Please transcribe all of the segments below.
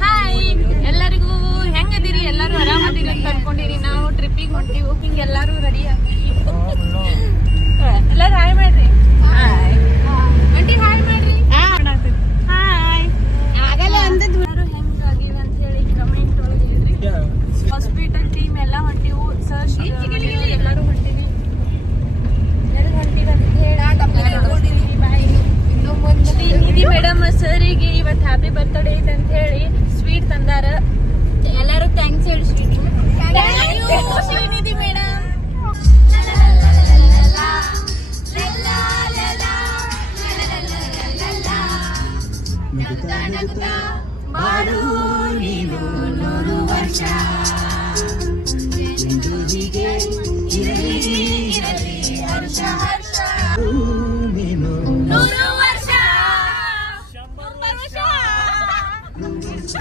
Hi ಎಲ್ಲರಿಗೂ, ಹೆಂಗದಿರಿ? ಎಲ್ಲರೂ ಆರಾಮದಿರಿ ಅಂತ ಅನ್ಕೊಂಡಿರಿ. ನಾವು ಟ್ರಿಪ್ಪಿಗೆ ಹೊಂಟಿವಿ. ಹಿಂಗೆ ಎಲ್ಲರೂ ರೆಡಿ ಆಗಿ ಎಲ್ಲರೂ ಹಾಯ್ ಮಾಡ್ರಿ. ಆಂಟಿ ಹಾಯ್ ಮಾಡ್ರಿ. ಹಾಯ್. ಎಲ್ಲರೂ ಹೆಂಗಾಗಿವಿ ಅಂತ ಹೇಳಿ ಕಮೆಂಟ್ ಒಳಗೆ ಹೇಳ್ರಿ. ಹಾಸ್ಪಿಟಲ್ ಟೀಮ್ ಎಲ್ಲ ಹೊಂಟಿವು. ಸರ್ ಎಲ್ಲರೂ ಹೊಂಟಿವಿ. ಶ್ರೀನಿಧಿ ಮೇಡಮ್ ಸರಿಗೆ ಇವತ್ತು ಹ್ಯಾಪಿ ಬರ್ತ್ಡೇ ಐತೆ ಅಂತ ಹೇಳಿ ಸ್ವೀಟ್ ತಂದಾರ. ಎಲ್ಲರೂ ಥ್ಯಾಂಕ್ಸ್ ಹೇಳಿ ಶ್ರೀನಿಧಿ ಮೇಡಮ್. ಬಾರು ನೀನು 100 ವರ್ಷ, ಇರಲಿ ಹರ್ಷ ಹರ್ಷ. 100 ವರ್ಷ, 100 ವರ್ಷ.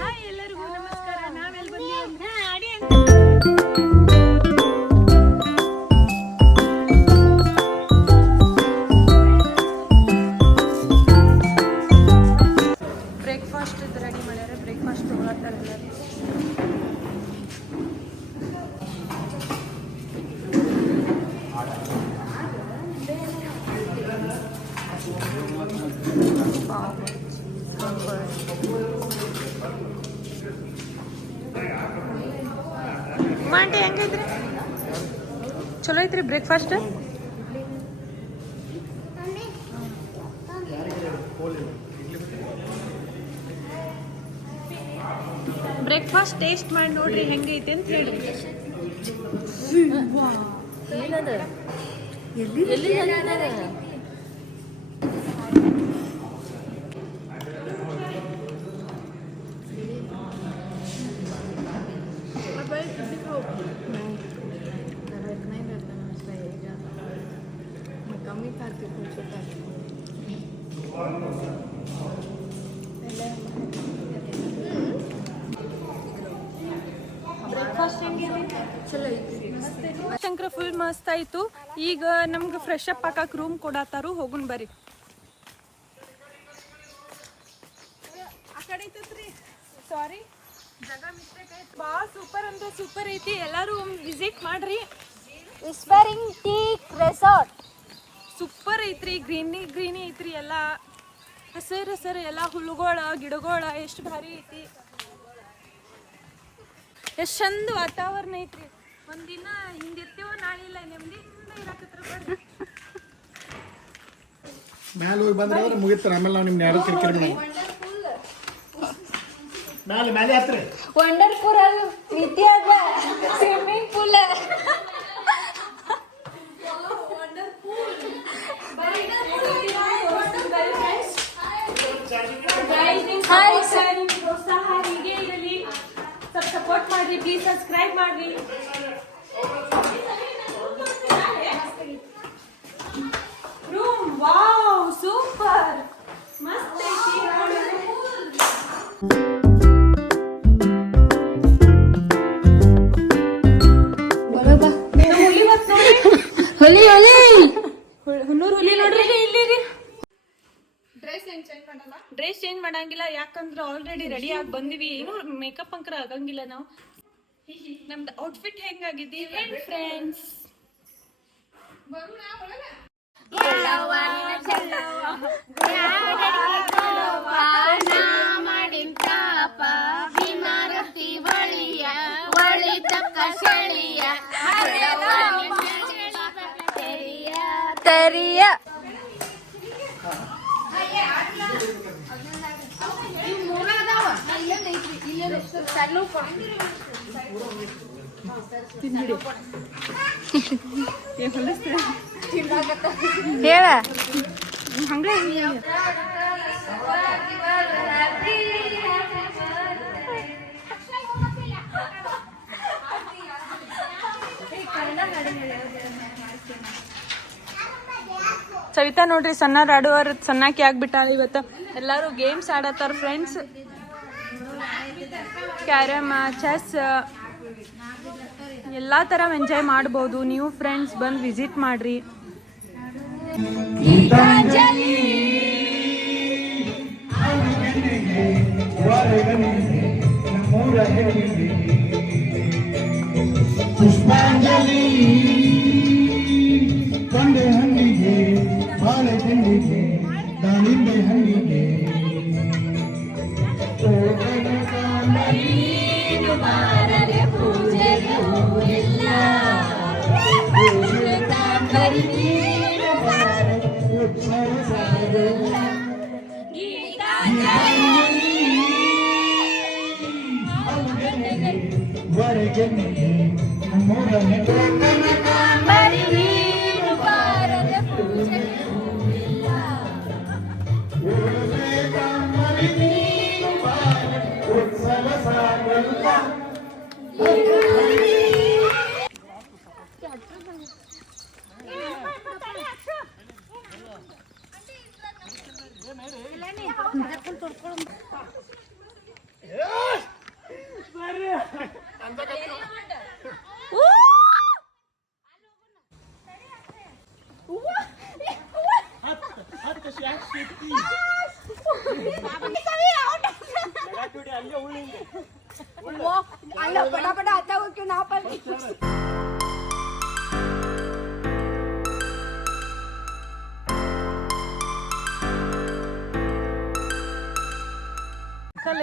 ಹಾಯ್ ಎಲ್ಲರಿಗೂ ನಮಸ್ಕಾರ. ನಾವೆಲ್ಲಿ ಬ್ರೇಕ್ಫಾಸ್ಟ್ ರೆಡಿ ಮಾಡ್ಯಾರ. ಬ್ರೇಕ್ಫಾಸ್ಟ್ ತಗೊಳತ್ತಾರ ಎಲ್ಲರೂ. ಆಂಟಿ ಹೆಂಗೈತ್ರಿ? ಚಲೋ ಐತ್ರಿ ಬ್ರೇಕ್ಫಾಸ್ಟ್? ಬ್ರೇಕ್ಫಾಸ್ಟ್ ಟೇಸ್ಟ್ ಮಾಡಿ ನೋಡ್ರಿ ಹೆಂಗೈತಿ ಅಂತ ಹೇಳಿ. ಶಂಕರ ಫುಲ್ ಮಸ್ತ್ ಆಯ್ತು. ಈಗ ನಮ್ಗೆ ಫ್ರೆಶ್ ಅಪ್ ಹಾಕಕ್ ರೂಮ್ ಕೊಡತ್ತಾರು. ಹೋಗುನ್ ಬರ್ರಿ. ಸಾರಿ, ಜಾಗ ಮಿಸ್ಟೇಕ್ ಆಯ್ತು. ಭಾಳ ಸೂಪರ್ ಅಂದ್ರೆ ಸೂಪರ್ ಐತಿ. ಎಲ್ಲರೂ ವಿಸಿಟ್ ಮಾಡ್ರಿ. ವಿಸ್ಪರಿಂಗ್ ಟೀಕ್ ರೆಸಾರ್ಟ್ ಸೂಪರ್ ಐತ್ರಿ. ಗ್ರೀನಿ ಐತ್ರಿ. ಎಲ್ಲ ಹಸಿರು ಎಲ್ಲ ಹುಲ್ಲುಗಳ ಗಿಡಗಳ ಎಷ್ಟು ಭಾರಿ ಐತಿ. ಎಷ್ಟು ಚಂದ ವಾತಾವರಣ ಐತ್ರಿ. ಒಂದಿನ ಹಿಂದಿರ್ತೀವೋ ನಾಳೆ ಇಲ್ಲ ನೆಮ್ಮದಿಯಿಂದ ಇರಾಕತ್ರ ಬರ್ರಿ. ಮ್ಯಾಲೆ ಹೋಗಿ ಬಂದ್ರೆ ಮುಗಿತಾರೆ. ಆಮೇಲೆ ನಾವು ನಿಮ್ನ ಯಾರು ಕಿರಿಕಿರಿ ಮಾಡಿ ಮ್ಯಾಲೆ ಹತ್ರಿ. ವಂಡರ್ಫುಲ್ ಅಲ್ಲಿ ನಿತ್ಯ ಅದ ಸ್ವಿಮ್ಮಿಂಗ್ ಪೂಲ್. ಸಪೋರ್ಟ್ ಮಾಡ್ರಿ ಪ್ಲೀಸ್. ಸಬ್ಸ್ಕ್ರೈಬ್ ಮಾಡ್ರಿ. ರೂಮ್ ವಾವ್ ಸೂಪರ್ ಮಸ್ತ್ ಐತಿ. ಹುಲಿ ಹುನ್ನೂರು ಹುಲಿ ನೋಡ್ರಿ. ಇಲ್ಲಿ ಡ್ರೆಸ್ ಚೇಂಜ್ ಮಾಡಂಗಿಲ್ಲ. ಯಾಕಂದ್ರೆ ಆಲ್ರೆಡಿ ರೆಡಿ ಆಗಿ ಬಂದಿವಿ. ಏನು ಮೇಕಪ್ ಅಂಕರ ಆಗಂಗಿಲ್ಲ. ನಾವು ನಮ್ದು ಔಟ್ಫಿಟ್ ಹೆಂಗಾಗಿದ್ದೀವಿ ಫ್ರೆಂಡ್ಸ್? ಹೇಳ ಹಂಗೆ ಸವಿತಾ ನೋಡ್ರಿ ಸಣ್ಣರ್ ಆಡುವರ್ ಸಣ್ಣಾಕಿ ಆಗ್ಬಿಟ್ಟಾಳ ಇವತ್ತು. ಎಲ್ಲಾರು ಗೇಮ್ಸ್ ಆಡತ್ತಾರ ಫ್ರೆಂಡ್ಸ್. ಕ್ಯಾರಮ್, ಚೆಸ್ ಎಲ್ಲಾ ತರ ಎಂಜಾಯ್ ಮಾಡ್ಬೋದು. ನೀವು ಫ್ರೆಂಡ್ಸ್ ಬಂದು ವಿಸಿಟ್ ಮಾಡ್ರಿ. ಪುಷ್ಪಾಂಜಲಿ ಕೊಂಡೆ ಹಣ್ಣಿಗೆ, ಬಾಳೆ ಹಣ್ಣಿಗೆ, ದಾಳಿಂಬೆ ಹಣ್ಣಿಗೆ,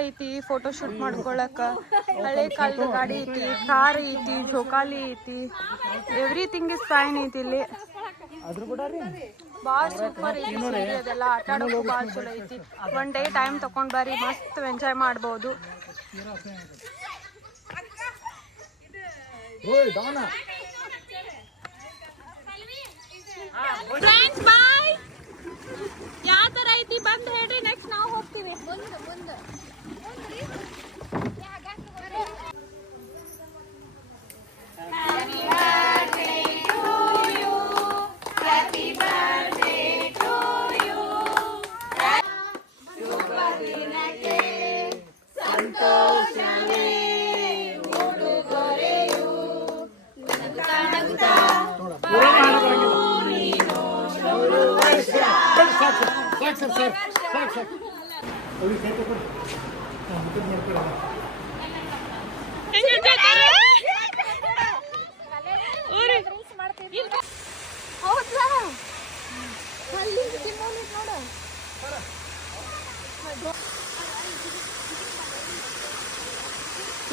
ಐತಿ ಫೋಟೋ ಶೂಟ್ ಮಾಡ್ಕೊಳಕ. ಹಳೆ ಕಾಲದ ಗಾಡಿ ಐತಿ, ಕಾರ್ ಐತಿ, ಜೋಕಾಲಿ ಐತಿ, ಎವ್ರಿಥಿಂಗ್ ಇಸ್ ಫೈನ್ ಐತಿ ಇಲ್ಲಿ. ಬಾಳ ಸೂಪರ್ ಐತಿ. ಅದೆಲ್ಲ ಆಟ ಆಡೋಕು ಬಾಳ ಚಲೋ ಐತಿ. ಒನ್ ಡೇ ಟೈಮ್ ತಕೊಂಡ್ ಬಾರಿ, ಮಸ್ತ್ ಎಂಜಾಯ್ ಮಾಡ್ಬೋದು. Friends bye. ಯಾವ ತರ ಐತಿ ಬಂದ್ ಹೇಳ್ರಿ, ನೆಕ್ಸ್ಟ್ ನಾವು ಹೋಗ್ತೀವಿ.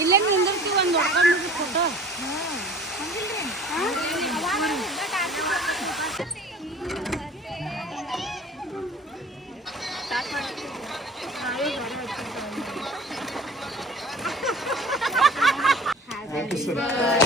ಇಲ್ಲೇ ನಿಂದಿರ್ತೀವಿ, ಒಂದು ಹೊಡ್ಕೊಂಡು ಫೋಟೋ. Happy birthday